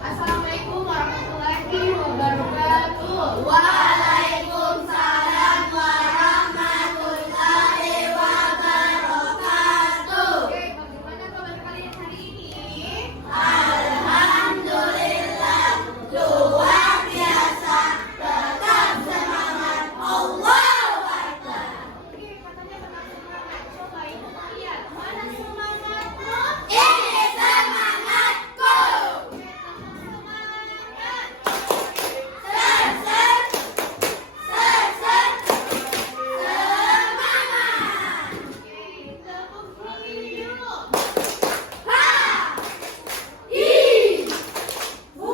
Assalamualaikum warahmatullahi wabarakatuh. Waalaikumsalam warahmatullahi wabarakatuh. Oke, bagaimana kabar kalian hari ini? Alhamdulillah, luar biasa, tetap semangat, Allahu Akbar. Oke, katanya tetap semangat. Coba ibu kalian, mana semangatmu? Ini semangatku. Ser, ser, ser, ser, semangat. Oke, tepuk hidup. Ha, hi, hu.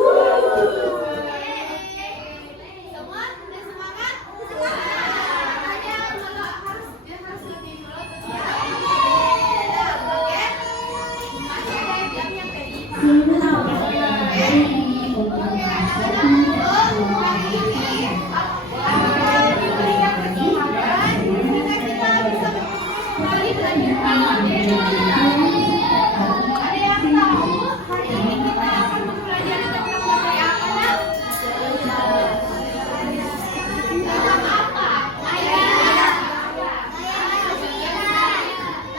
Semua udah semangat? Katanya kalau harus lebih melotot ya. Oke. Masih ada yang tadi. Oke, anak-anak, hari ini ada diberikan kesempatan jika kita bisa kembali melanjutkan materi kita. Ada yang tahu hari ini kita akan mempelajari tentang materi apa, Nak? Tentang apa? Gaya.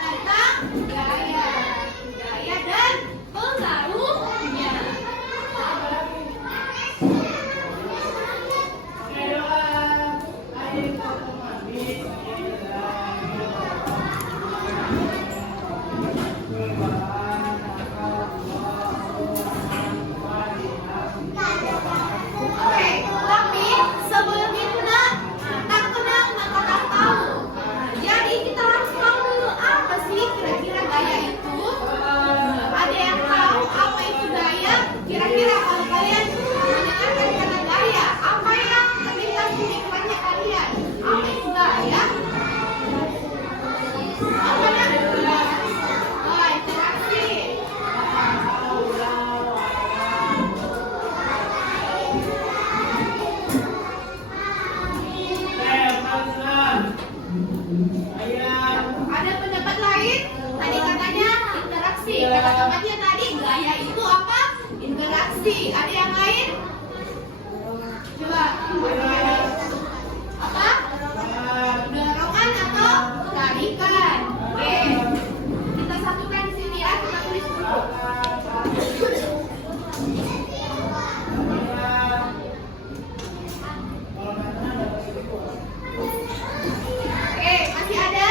Tentang gaya. Gaya dan pengaruhnya. Oke, tapi sebelum itu Nak, tak kenal maka tak tahu. Jadi kita harus tahu dulu apa sih kira-kira gaya itu. Ada yang tahu apa itu gaya? Kira-kira kalau kalian mendengarkan kata gaya, apa yang terlintas di pikirannya kalian? Apa itu gaya? Apa Nak? Oh, interaksi. Ada pendapat lain? Tadi katanya interaksi. Kata temannya tadi gaya itu apa? Interaksi. Ada yang lain? Coba. Apa? Dorongan atau tarikan. Oke. Kita satukan di sini ya. Kita tulis dulu. Oke, masih ada?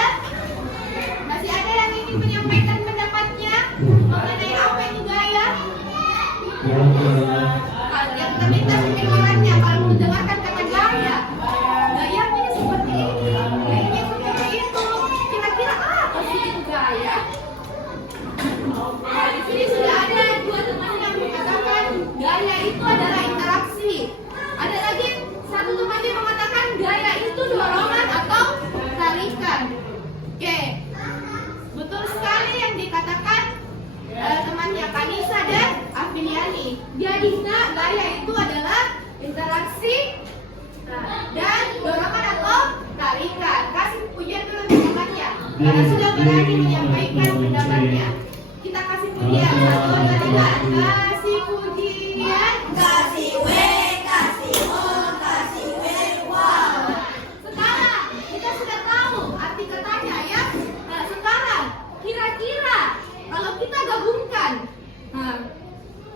Masih ada yang ingin menyampaikan pendapatnya mengenai apa itu gaya? Yang terlintas di pikirannya kalau mendengarkan kata gaya. Gayanya seperti ini, gayanya seperti itu. Kira-kira apa sih itu gaya? Nah, di sini sudah ada dua teman yang mengatakan gaya itu adalah interaksi. Ada lagi satu temannya mengatakan gaya itu dorongan atau tarikan. Oke, betul sekali yang dikatakan temannya Kanisa dan Afiliani. Jadi Nak, gaya itu adalah interaksi dan dorongan atau tarikan. Kasih pujian dulu temannya karena sudah berani menyampaikan pendapatnya. Kita kasih pujian. 1, 2, 3. Kasih pujian. Kasih W, kasih O, kasih W, wow. Sekarang kita sudah tahu arti katanya ya. Nah, sekarang kira-kira kalau kita gabungkan,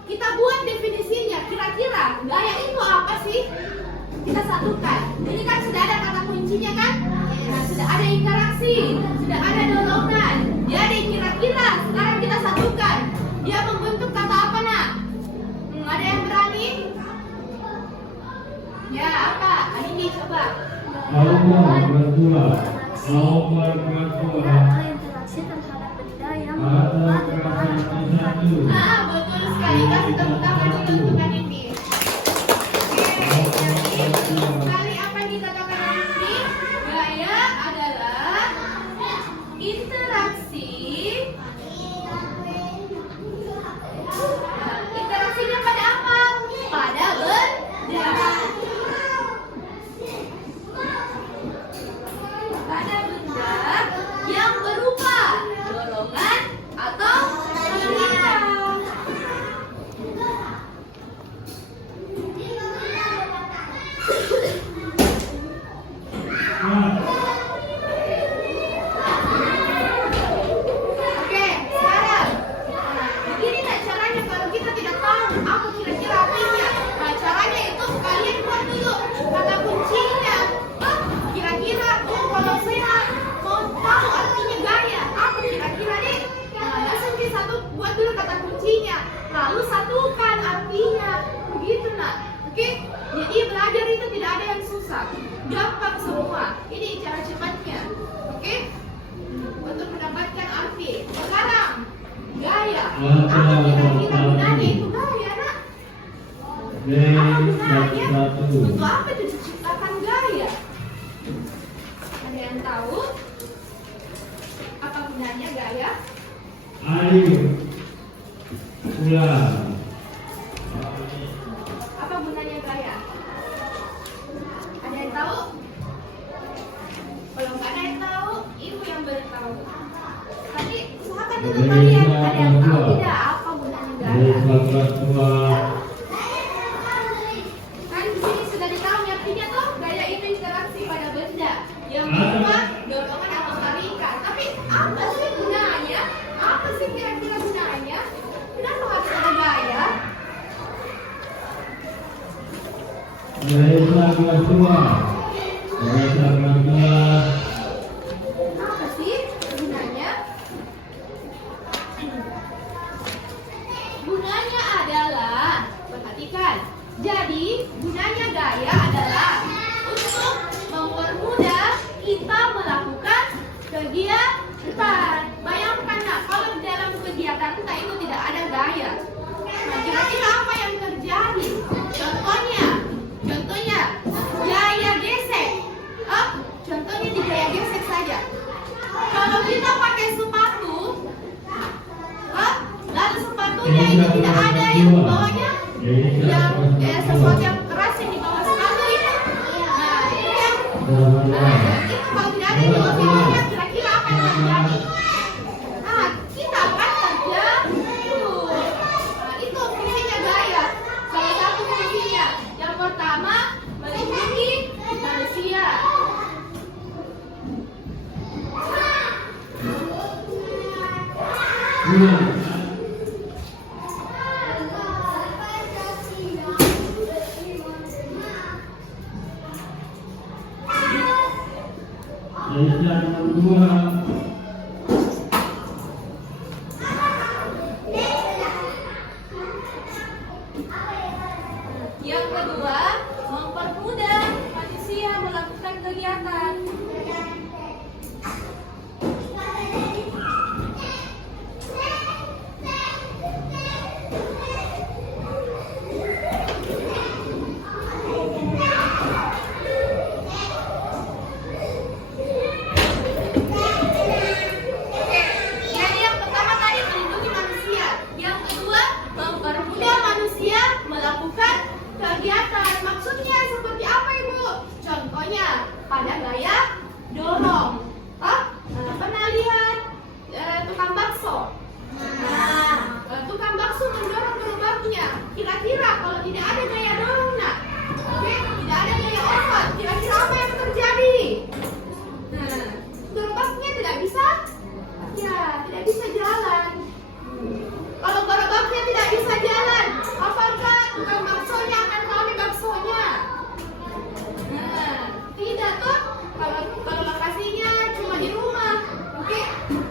kita buat definisinya. Kira-kira gaya itu apa sih? Kita satukan. Ini kan sudah ada kata kuncinya kan? Nah, sudah ada interaksi, sudah ada dorongan. Jadi kira-kira sekarang kita satukan. Dia membentuk kata apa Ada yang berani? Ya, apa? Ini coba. Nomor kedua. Nomor kedua. Interaksi terhadap benda yang Ada kata satu. Betul sekali. Kasih tepuk tangan juga untuk Kak Nindi. Kali apa yang dikatakan nanti? Gaya adalah interaksi. Interaksinya pada apa? Pada benda. Pada benda yang berupa dorongan atau tarikan. Oke, sekarang begini nak caranya kalau kita tidak tahu apa kira-kira artinya. Nah, caranya itu kalian buat dulu kata kuncinya. Kira-kira kalau saya mau tahu artinya gaya, apa kira-kira nih? Nah, langsung di satu buat dulu kata kuncinya, lalu satukan artinya. Begitu nak. Oke, jadi belajar itu tidak ada yang susah, gampang semua. Ini cara cepatnya. Oke, untuk mendapatkan arti. Sekarang gaya. Apa kira-kira gunanya itu gaya nak? Apa gunanya? Untuk apa itu diciptakan gaya? Ada yang tahu? Apa gunanya gaya? Ayo. Pulang. Apa gunanya gaya? Ada yang tahu? Kalau nggak ada yang tahu, ibu yang beritahu. Tadi silakan dulu kalian. Ada yang tahu tidak apa gunanya gaya? Nomor kedua. Kan di sini sudah ditahu artinya tuh gaya itu interaksi pada benda yang berupa dorongan atau tarikan. Tapi apa sih gunanya? Apa sih kira-kira gunanya? Kenapa harus ada gaya? Nomor kedua. Nomor kedua. Apa sih gunanya? Gunanya adalah, perhatikan. Jadi, gunanya gaya adalah untuk mempermudah kita melakukan kegiatan. Bayangkan nak, kalau di dalam kegiatan kita itu tidak ada gaya. Nah, kira-kira apa yang terjadi? Contohnya, gaya gesek. Contohnya di gaya gesek saja. Kalau kita pakai sepatu, lalu sepatunya itu tidak ada yang di bawahnya, yang sesuatu yang keras yang di bawah sepatu ini. Nah, itu yang itu kalau tidak ada yang di bawahnya, kira-kira apa yang terjadi? Nah, kita akan terjatuh. Nah, itu fungsinya gaya. Salah satu fungsinya. Yang pertama, melindungi manusia. Pulang. Yang kedua. Yang kedua, mempermudah manusia melakukan kegiatan. Jadi yang pertama tadi melindungi manusia. Yang kedua, mempermudah manusia melakukan kegiatan. Maksudnya seperti apa Ibu? Contohnya pada gaya dorong. Pernah lihat tukang bakso? Nah, tukang bakso mendorong gerobaknya. Kira-kira kalau tidak ada gaya dorong nak, oke, tidak ada gaya otot, kira-kira apa yang terjadi? Nah, gerobaknya tidak bisa, ya tidak bisa jalan. Kalau gerobaknya tidak bisa jalan, apakah tukang baksonya akan maunya baksonya? Nah, tidak tuh. Kalau lokasinya cuma di rumah, oke.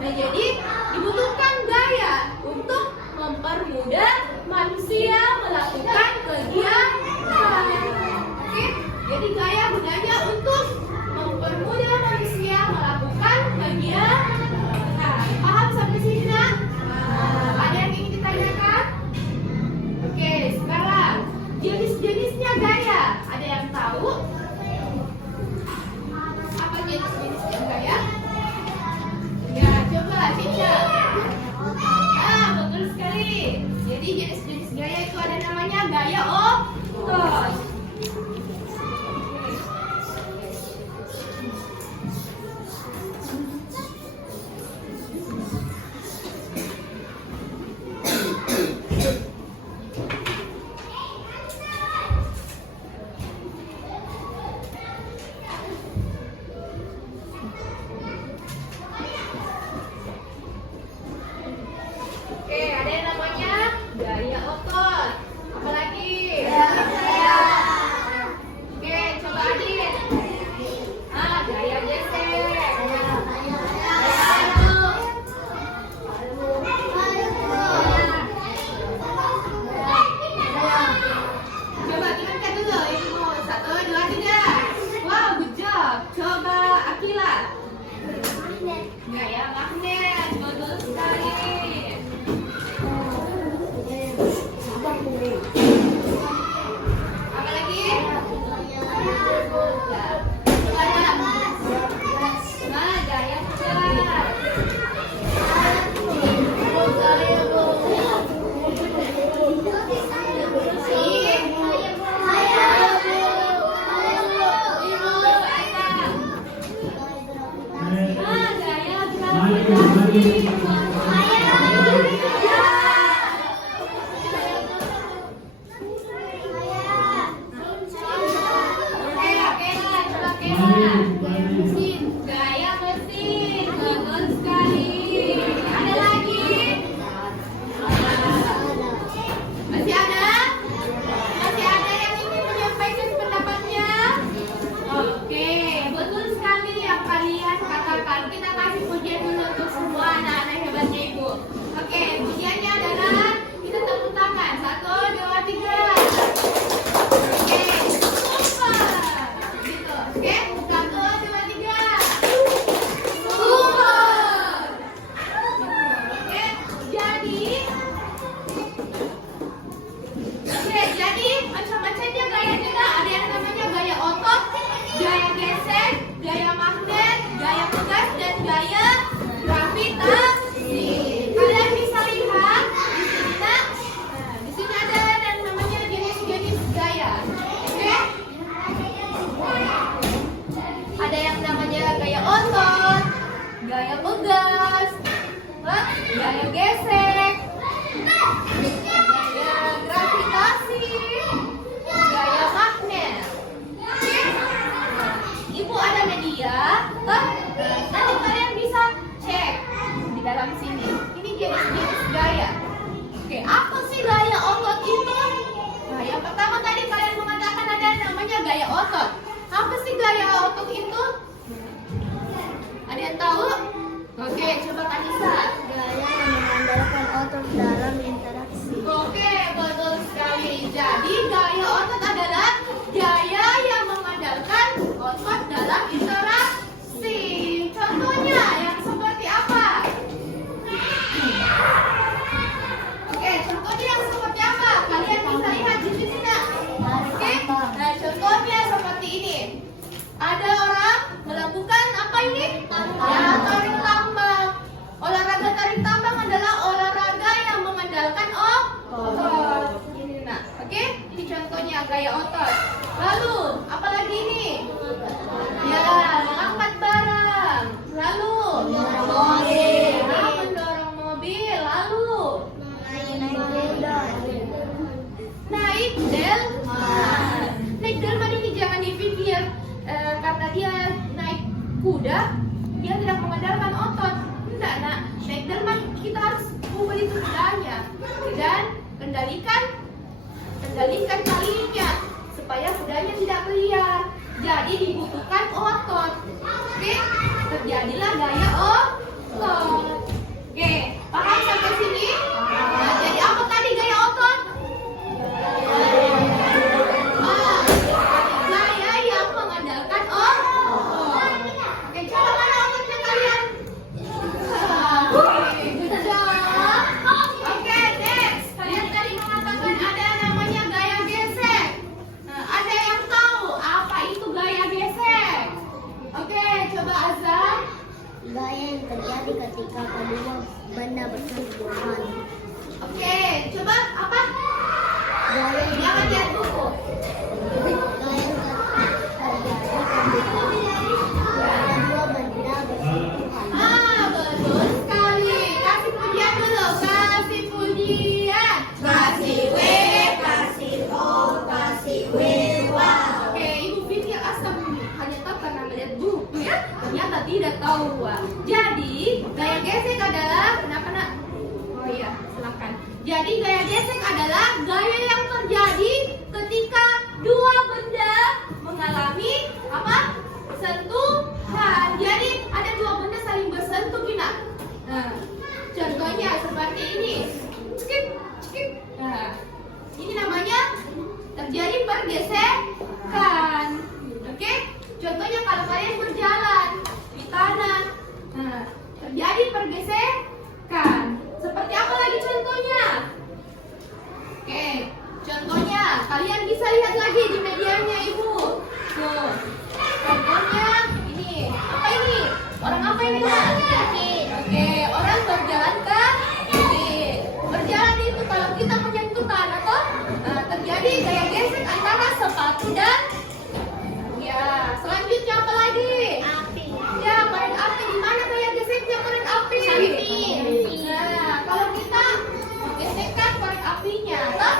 Nah, jadi dibutuhkan gaya untuk mempermudah manusia melakukan Jadi jenis-jenis gaya itu ada namanya gaya otot. Oke, ada yang namanya gaya otot. Apalagi? Oke, coba Adin. Gaya gesek. Coba kita lihat dulu. Ini 1, 2, 3. Wow, good job. Coba Akila. Gaya magnet. Betul sekali. Apa lagi? Gaya putar. Gaya mesin, betul sekali. Ada lagi? Masih ada? Masih ada yang ingin menyampaikan pendapatnya? Oke, betul sekali yang kalian katakan. Kita kasih pujian dulu untuk semua anak-anak hebatnya Ibu. Oke, pujiannya adalah kita tepuk tangan. 1, 2, 3. Oke, super. Gitu. Oke, 1, 2, 3. Super. Oke, jadi macam-macamnya gaya juga. Ada yang namanya gaya otot, gaya gesek, gaya magnet, gaya pegas, dan gaya gravitasi. Kalian bisa lihat di sini, nak. Di sini ada yang namanya jenis-jenis gaya. Oke? Ada yang namanya gaya otot, gaya pegas, gaya gesek, gaya gravitasi, gaya magnet. Oke? Ibu ada media, nanti kalian bisa cek di dalam sini. Ini jenis-jenis gaya. Oke, apa sih gaya otot itu? Nah, yang pertama tadi kalian mengatakan ada yang namanya gaya otot. Apa sih gaya otot itu? Ada yang tahu? Oke, coba Kanisa. Gaya yang mengandalkan otot dalam interaksi. Oke, betul sekali. Jadi gaya otot adalah gaya yang mengandalkan otot dalam interaksi. Contohnya yang seperti apa? Oke, contohnya yang seperti apa? Kalian bisa lihat di sini, nak. Oke, nah contohnya seperti ini. Ada orang melakukan apa ini? Ya, tarik tambang. Olahraga tarik tambang adalah olahraga yang mengandalkan otot. Ini, nak. Oke, ini contohnya gaya otot. Lalu, apa lagi ini? Ya, mengangkat barang. Lalu, mendorong mobil. Lalu, naik delman. Naik delman ini jangan dipikir karena dia naik kuda, dia tidak mengandalkan otot. Enggak, nak. Naik delman kita harus membeli kudanya dan kendalikan talinya supaya kudanya tidak berliar. Jadi dibutuhkan otot. Oke, terjadilah gaya otot. Oke, paham sampai sini? Nah, jadi apa tadi gaya otot? Gaya yang mengandalkan otot. Oke, coba mana ototnya kalian? Good job. Oke, next. Kalian tadi mengatakan ada namanya gaya gesek. Nah, ada yang tahu apa itu gaya gesek? Oke, coba Azam. Gaya yang terjadi ketika kedua benda bersentuhan. tahu. Jadi gaya gesek adalah kenapa nak? Oh iya, silakan. Jadi gaya gesek adalah gaya yang terjadi ketika dua benda mengalami apa? Sentuhan. Jadi ada dua benda saling bersentuh Gina. Nah, contohnya seperti ini. Skip, skip. Nah, ini namanya terjadi pergesekan. Oke? Contohnya kalau kalian berjalan di tanah, nah, terjadi pergesekan. Seperti apa lagi contohnya? Oke, contohnya kalian bisa lihat lagi di medianya Ibu. Tuh, contohnya ini. Apa ini? Orang apa ini? Oke, orang berjalan ke bukit. Berjalan itu kalau kita menyentuh tanah toh, terjadi gaya gesek antara sepatu dan ya. Selanjutnya apa lagi? Api. Ya, korek api. Di mana gaya geseknya korek api? Nah, kalau kita gesekkan korek apinya, toh,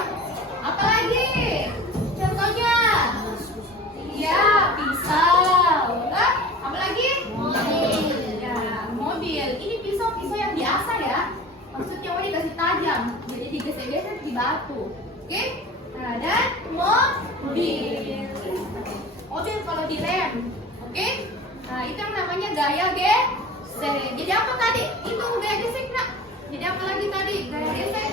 apa lagi? Contohnya, ya pisau. Toh, apa lagi? Mobil. Ya, mobil. Ini pisau yang biasa ya. Maksudnya mau dikasih tajam, jadi digesek-gesek di batu. Oke? Nah, dan mobil. Mobil kalau direm, oke? Nah, itu yang namanya gaya gesek. Jadi apa tadi? Itu gaya gesek nak? Jadi apa lagi tadi? Gaya gesek?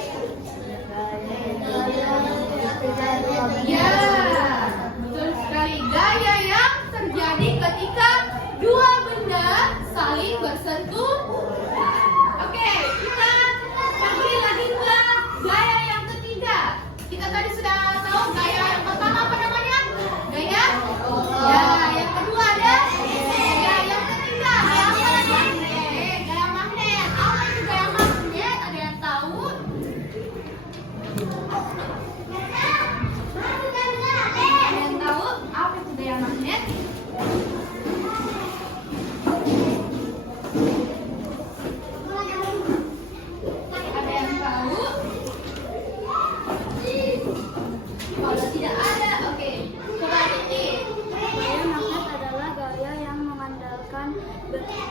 Ya, betul sekali. Gaya yang terjadi ketika dua benda saling bersentuh. Oke, kita pergi lagi ke gaya yang ketiga. Kita tadi sudah tahu gaya yang pertama apa namanya? Gaya? Ya, yang kedua ada? Ya, yang ketiga. Gaya apa lagi? Gaya magnet. Apa itu gaya magnet? Ada yang tahu? Ada yang tahu apa itu gaya magnet? Ada yang tahu? Kalau tidak ada, oke. Coba ini. Gaya magnet adalah gaya yang mengandalkan magnet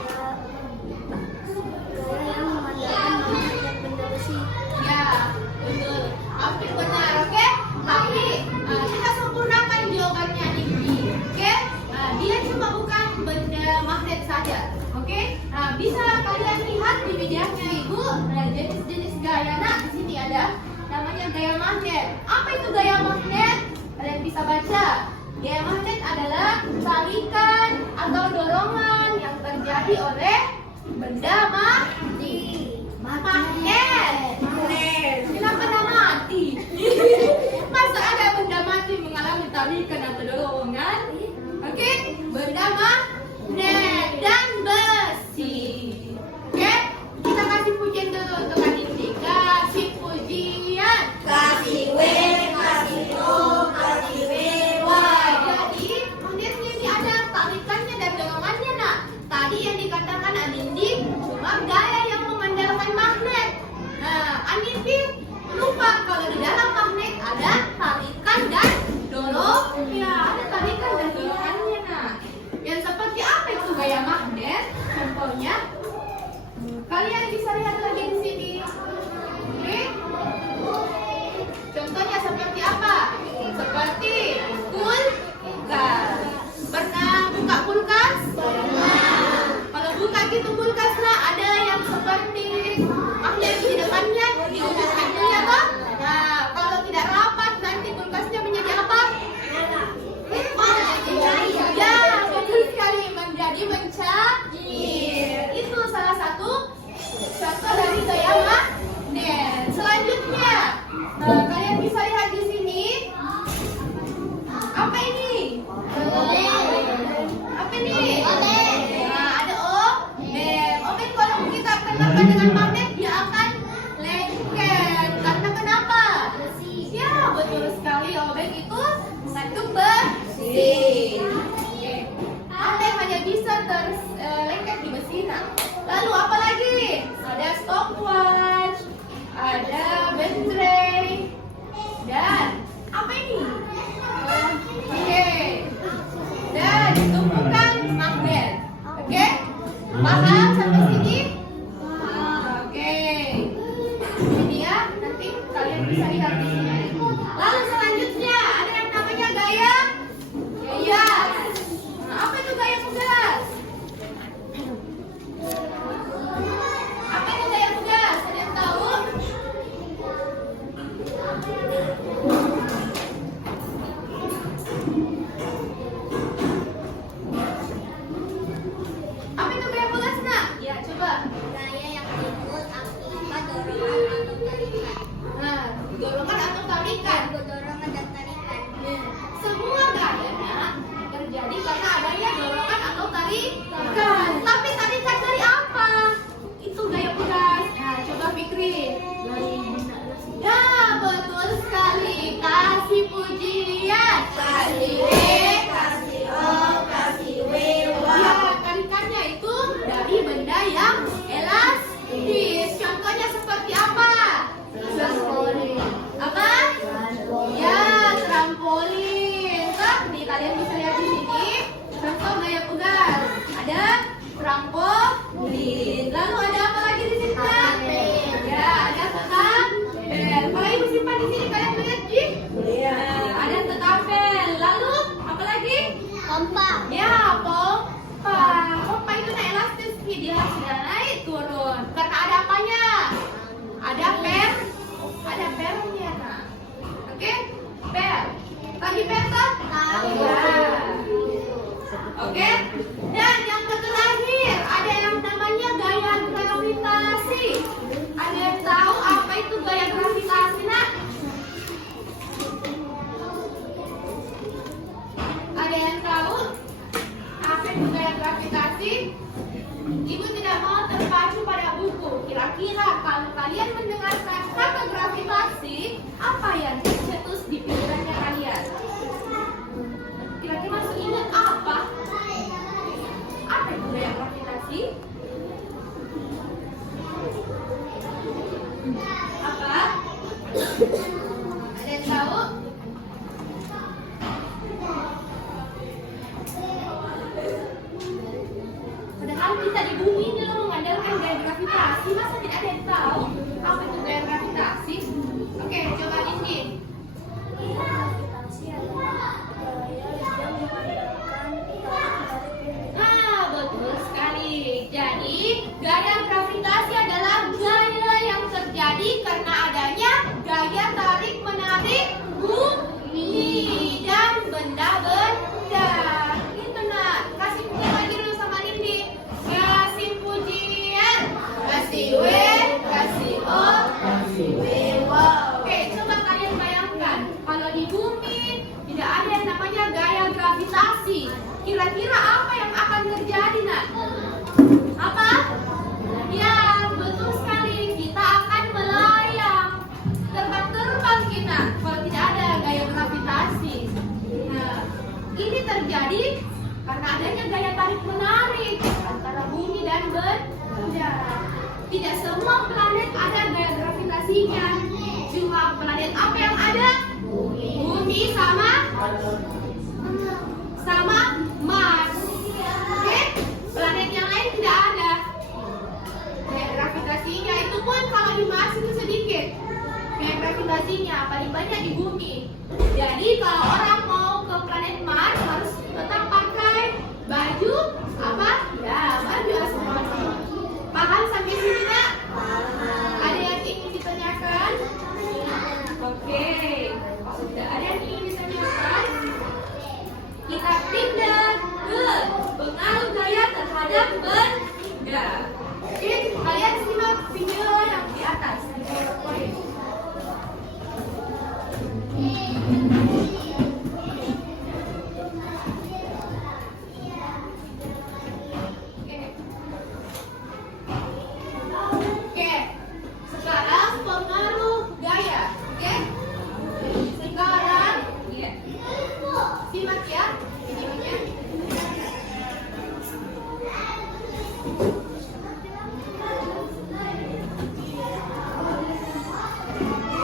dan benda besi. Ya, betul. Hampir benar, oke? Tapi kita sempurnakan jawabannya ini, oke? Dia cuma bukan benda magnet saja, oke? Nah, bisa kalian lihat di medianya Ibu. Nah, jenis-jenis gaya. Nah, di sini ada namanya gaya magnet. Apa itu gaya magnet? Kalian bisa baca. Gaya magnet adalah tarikan atau dorongan yang terjadi oleh benda magnet. Kenapa dah mati? Masa ada benda mati mengalami tarikan atau dorongan? Oke, benda magnet dan besi. Oke, kita kasih pujian dulu untuk Kak Dindi. Kasih pujian. Kasih W, kasih O, kasih W, Wah, jadi magnetnya ini ada tarikannya dan dorongannya nak. Tadi yang dikatakan Anindi cuma gaya yang mengandalkan magnet. Nah, Anindi lupa kalau di dalam magnet ada tarikan dan dorong. Ya, ada tarikan dan dorongannya nak. Yang seperti apa itu gaya magnet? Contohnya, kalian bisa lihat lagi di sini. Oke? Contohnya seperti apa? Seperti kulkas. Pernah buka kulkas? Kalau buka gitu kulkas lah, ada yang seperti magnet di depannya, di ujung pintunya toh. Nah, kalau tidak rapat nanti kulkasnya menjadi apa? Ya, betul sekali, menjadi mencair. Itu salah satu contoh dari gaya magnet. Selanjutnya, kalian bisa lihat di sini. Apa ini? Apa ini? Nah, ada obeng. Obeng kalau kita kenakan dengan magnet dia akan lengket. Karena kenapa? Ya, betul sekali. Obeng itu mengandung besi. Oke. Apa yang hanya bisa terlengket di besi? Nah, lalu apa lagi? Ada stopwatch, ada baterai, dan apa ini? Oke. Dan itu bukan magnet. Oke? Lalu selanjutnya ada yang namanya gaya gas. Nah, apa itu gaya gas? Apa itu gaya gas? Ada yang tahu? Apa itu gaya gas, Nak? Ya, coba. Gaya yang timbul akibat dorongan atau tarikan. Nah, dorongan atau tarikan. Dorongan dan tarikan. Semua gaya terjadi karena adanya dorongan atau tarikan. Tapi tarikan dari apa? Itu gaya gas. Nah, coba pikirin. Ya, betul sekali. Kasih pujian. Kasih Kasih O, kasih W, Ya, tarikannya itu dari benda yang elastis. Contohnya seperti apa? Apa? Ya, trampolin. Kan, nih kalian bisa lihat di sini. Contoh gaya gas. Ada trampolin. Lalu ada apa lagi di sini? Ya, ada tetapel. Apa lagi disimpan di sini? Kalian lihat, Ji? Ada tetapel. Lalu apa lagi? Pompa. Ya, pompa. Pompa itu naik elastis, dia sudah naik turun. Karena ada apanya? Ada pernya. Nah. Oke? Per. Tadi per tak? Ya. Oke? Dan yang terakhir, ada yang namanya gaya gravitasi. Ada yang tahu apa itu gaya gravitasi, Nak? Ada yang tahu apa itu gaya gravitasi? Ibu tidak mau terpacu pada buku. Kira-kira kalau kalian mendengarkan kata gravitasi, apa yang tercetus di pikirannya kalian? Kira-kira masih ingat apa? Apa itu gaya gravitasi? Apa? Ada yang tahu? Padahal kita di bumi ini loh mengandalkan gaya gravitasi, masa tidak ada yang tahu apa itu gaya gravitasi? Oke, coba Nindi. Nah, betul sekali. Jadi, gaya gravitasi adalah gaya yang terjadi karena adanya gaya tarik menarik bumi dan benda-benda. Gitu, Nak. Kasih pujian lagi dulu sama Nindi. Kasih pujian. Kasih W, kasih O, kasih W. Wow. Oke, coba kalian bayangkan kalau di bumi tidak ada yang namanya gaya gravitasi. Kira-kira apa yang akan terjadi, Nak? Apa? Ya, betul sekali. Kita akan melayang. Terbang-terbang kita kalau tidak ada gaya gravitasi. Nah, ini terjadi karena adanya gaya tarik-menarik antara bumi dan benda. Tidak semua planet ada gaya gravitasinya. Cuma planet apa yang ada? Bumi sama Mars. Oke? Planet yang lain tidak ada gaya gravitasinya. Itu pun kalau di Mars itu sedikit gaya gravitasinya, paling banyak di bumi. Jadi kalau orang mau ke planet Mars harus tetap pakai baju apa? Ya, baju astronot. Paham sampai sini, Nak? Ada yang ingin ditanyakan? Oke. Sudah ada yang ingin ditanyakan? Kita pindah ke pengaruh gaya terhadap benda. Oke, kalian simak video yang di atas. Oke, sekarang pengaruh gaya. Oke, sekarang simak ya videonya.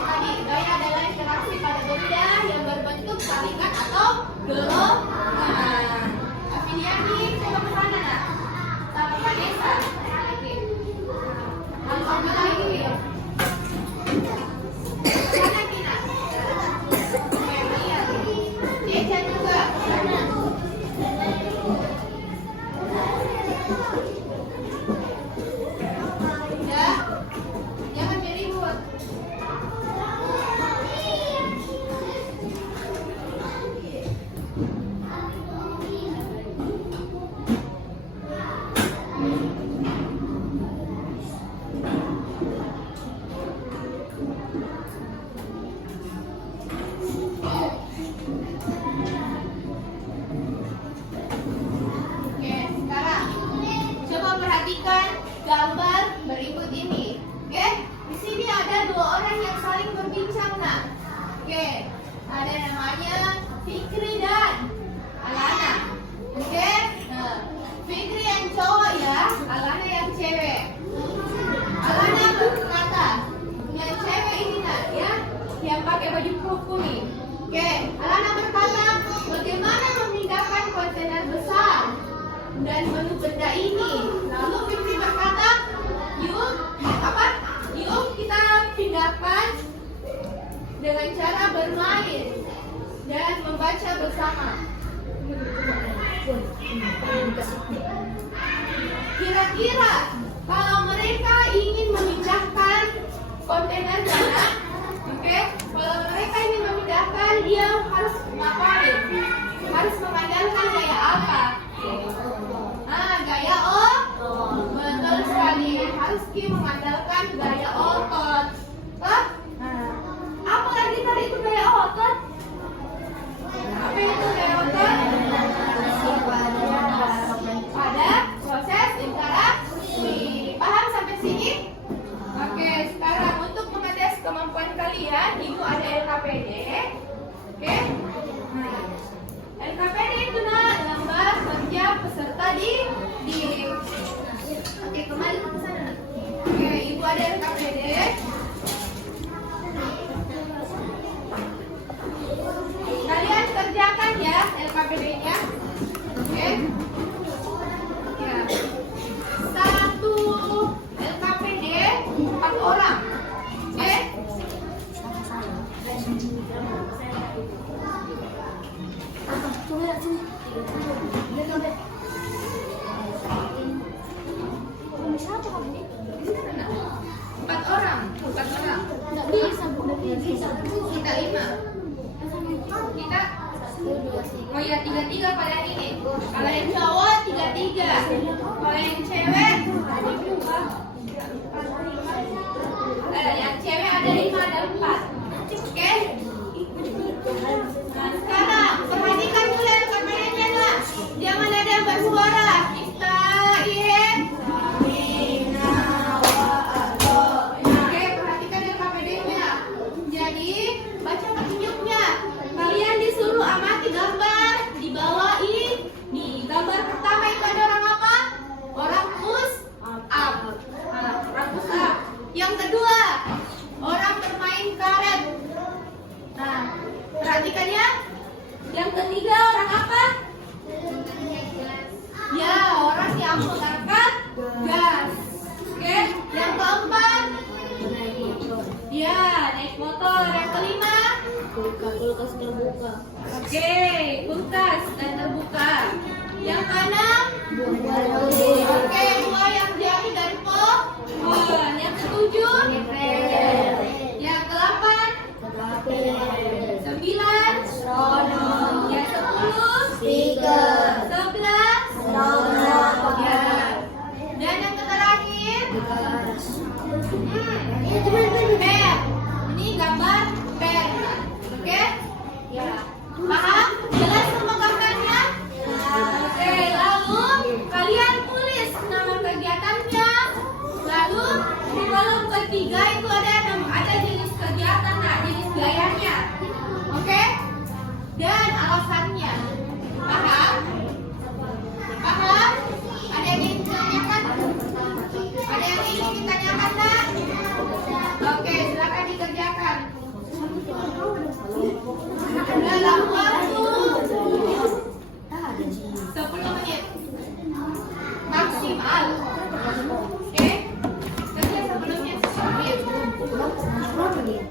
Tadi gaya adalah interaksi pada benda yang berbentuk tarikan atau dorongan. Afiliani coba ke sana, Nak. Sama Vanessa. Oke. Langsung lagi. Sana, Kina. Fikri dan Alana. Oke? Nah, Fikri yang cowok ya, Alana yang cewek. Alana berkata, yang cewek ini nak ya, yang pakai baju kuning. Oke, Alana berkata, bagaimana memindahkan kontainer besar dan menu benda ini? Lalu Fikri berkata, yuk kita pindahkan dengan cara bermain dan membaca bersama. Kira-kira kalau mereka ingin memindahkan kontainer mana? Oke, kalau mereka ingin memindahkan, dia harus ngapain? Harus mengandalkan gaya apa? Gaya O. Betul sekali. Harus mengandalkan gaya otot. Apa lagi tadi itu gaya otot? Apa itu gaya otot? Pada proses interaksi. Paham sampai sini? Oke, sekarang untuk mengetes kemampuan kalian, Ibu ada LKPD. Oke. LKPD itu lembar kerja peserta didik. Oke, kembali ke sana. Oke, Ibu ada LKPD. Kalian kerjakan ya LKPD-nya. Oke. Ya. 1 LKPD 4 orang. Oke. Empat orang. Nggak bisa. Kita 5. Kita oh ya 3-3 pada ini. Kalau yang cowok 3-3. Kalau yang cewek yang cewek ada 5 ada 4. Oke. Nah, sekarang perhatikan dulu LKPD-nya lah. Jangan ada yang bersuara. Kita Oke, perhatikan LKPD-nya. Jadi, baca petunjuknya. Kalian disuruh amati gambar di bawah ini. Nih, gambar pertama itu ada orang apa? Orang push up. Orang push up. Yang kedua, orang bermain karet. Nah, perhatikan ya. Yang ketiga orang apa? Ya, orang yang mengangkat gas. Oke, yang keempat, ya naik motor. Yang kelima, kulkas terbuka. Oke, kulkas dan terbuka. Yang keenam, oke, 2 yang jari dari pohon. Yang ketujuh, yang ke-8, 9, yang 10, 11, ya. Dan yang terakhir, pen. Ini gambar pen. Oke? Ya. Paham? Jelas semua gambarnya? Oke, lalu kalian tulis nama kegiatannya. Lalu di kolom ketiga itu ada jenis kegiatan, jenis gayanya. Oke? Dan alasannya. Paham? Paham? Ada yang ingin ditanyakan? Ada yang ingin ditanyakan, Nak? Oke, silakan dikerjakan. Dalam waktu 10 menit maksimal. Oke? Kerja sebelumnya 10 menit.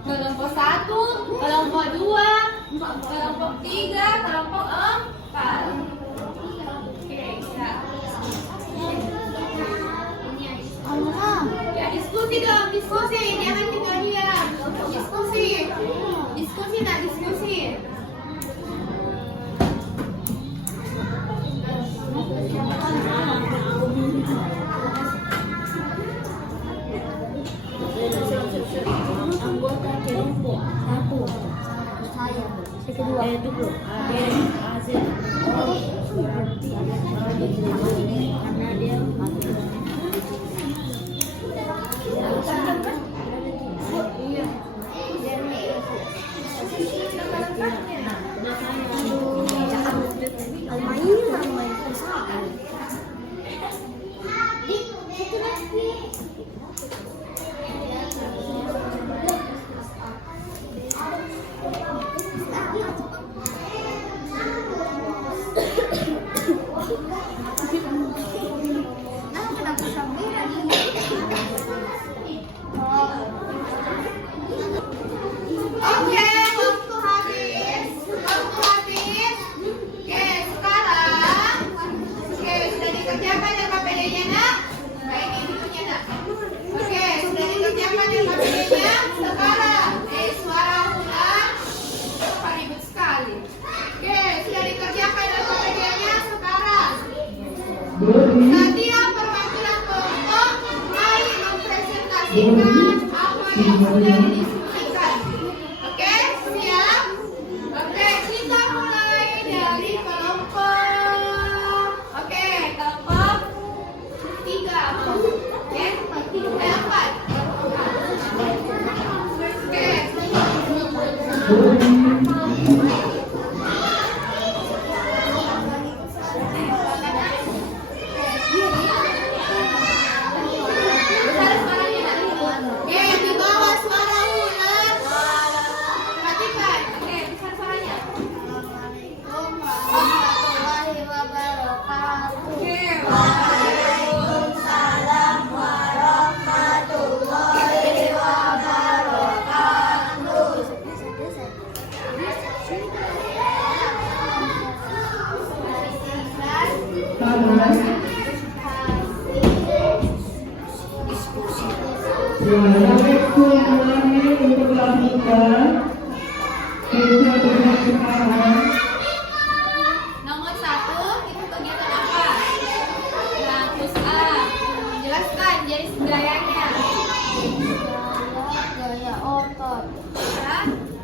Kelompok 1, kelompok 2, kelompok 3, kelompok 4. Oke, ya. Ya, diskusi dong, diskusi. Jangan tinggal diam. Diskusi. Diskusi, nak diskusi. Anggota kelompok 1 saya. Kedua itu bro. Berarti karena dia mengoperasikan apa yang sudah didiskusikan. Oke, siap? Oke, kita mulai dari kelompok. Oke, kelompok 3. Oke, 4. Nomor 1 itu kegiatan apa? Nah, terus A. Jelaskan jenis gayanya. Gaya otot. Ya.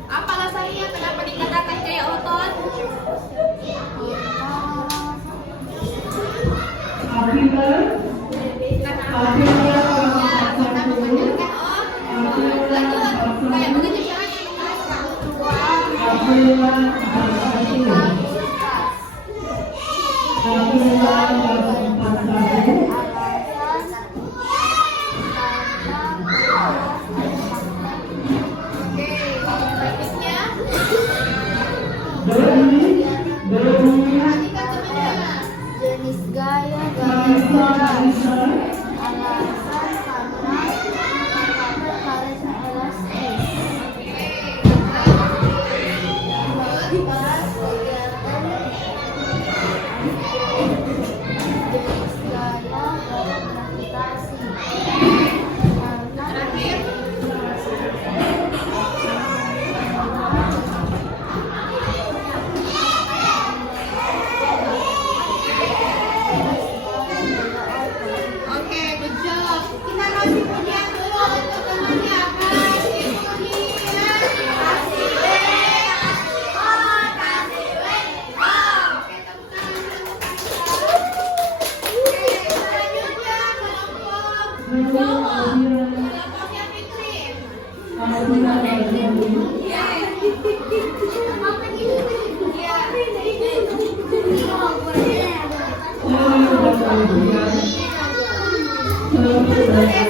Apa alasannya kenapa dikatakan gaya otot? Kayak begitu caranya jenis gaya alasan karena karetnya elastis. Jenis gaya gravitasi Oke, good job. Kita kasih pujian dulu untuk temannya. Kasih pujian. Kasih W. Kasih W. Oke, tepuk tangan. Oke, selanjutnya kelompok Jawa. Kelompoknya Fitri. Iya.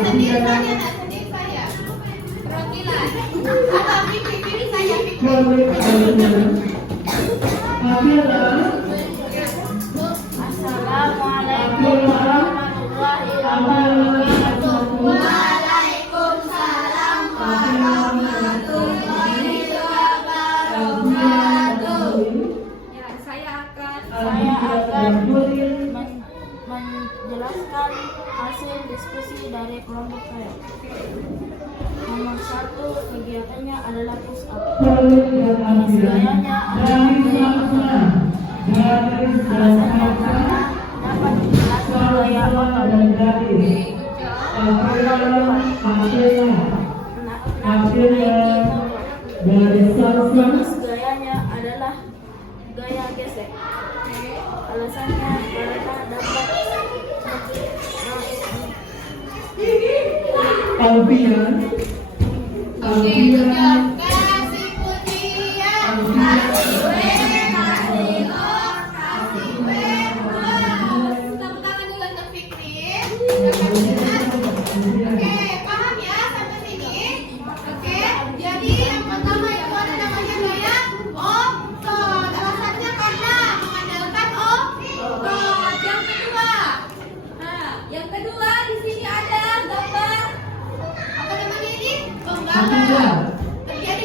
Sendiri saja. Perwakilan. Atau Fitri saja, Fitri. Assalamualaikum warahmatullahi wabarakatuh. Waalaikumsalam warahmatullahi wabarakatuh. Ya, saya akan menjelaskan hasil diskusi dari kelompok saya. Nomor 1, kegiatannya adalah push up. Gayanya adalah gaya otot. Alasannya karena dapat dijelaskan gaya otot. Jenis gayanya adalah gaya gesek. Alasannya karena dapat Oke, good job. Kasih pujian. Kasih W. Kasih O. Kasih W. Wow. Tepuk tangan dulu untuk Fikri. Oke, paham ya sampai sini? Oke, jadi yang pertama itu ada namanya gaya otot. Alasannya karena mengandalkan otot. Yang kedua di sini ada gambar apa namanya ini? Penggambar. Kegiatan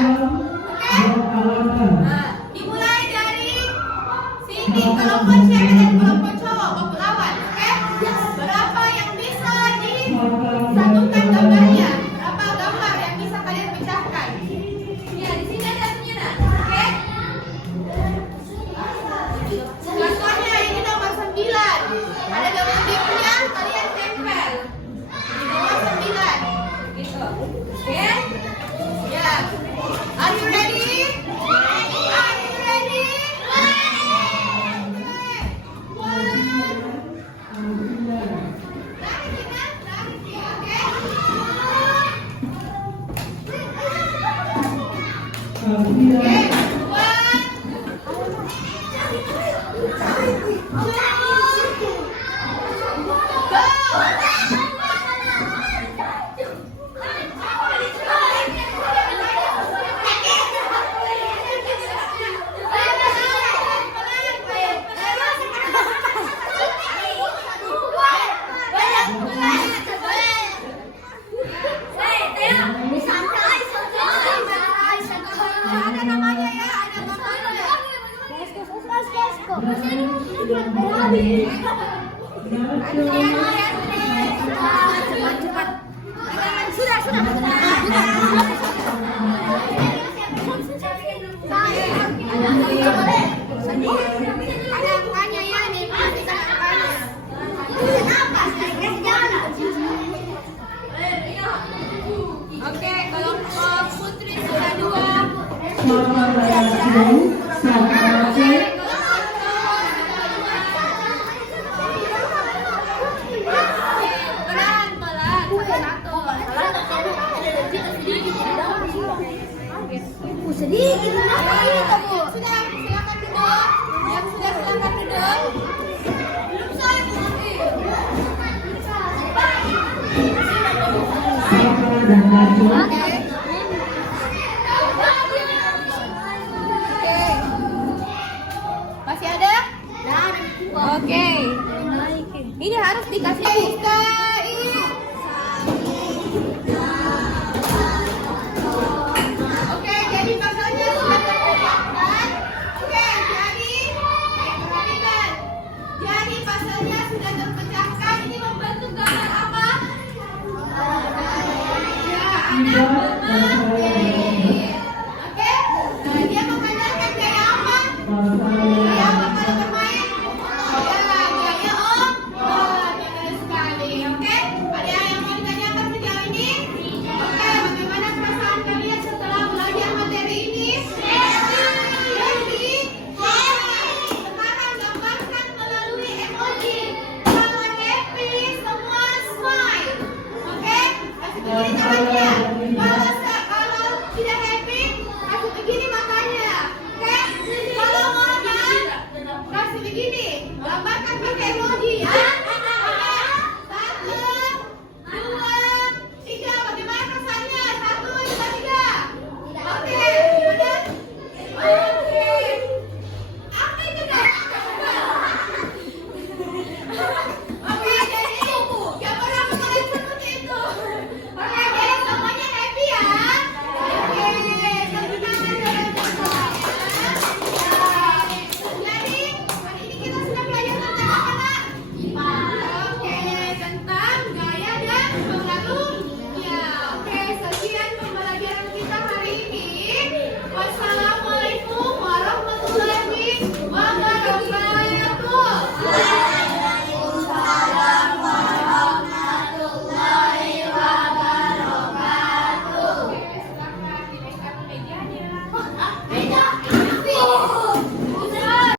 Nah, dimulai dari sini kelompok cewek dan kelompok cowok mau lawan, oke? Berapa yang bisa disatukan gambarnya? Berapa gambar yang bisa kalian pecahkan? Ya, di sini ada punya, oke? Contohnya ini nomor 9. Ada gambar dia punya, kalian tempel. Nomor 9. Gitu. Oke? Ya. Are you ready? Are you ready? Ada namanya ya, ada namanya. Ada angkanya ya nih, kita angkanya. Oke, kalau Putri sudah 2. Sedikit Sudah, silakan duduk. Yang sudah silakan duduk. Belum saya Masih ada? Oke. Ini harus dikasih Oke, jadi pasalnya sudah terpecahkan. Oke, perhatikan. Jadi pasalnya sudah terpecahkan. Ini membentuk gambar apa? Ya, anak bermain.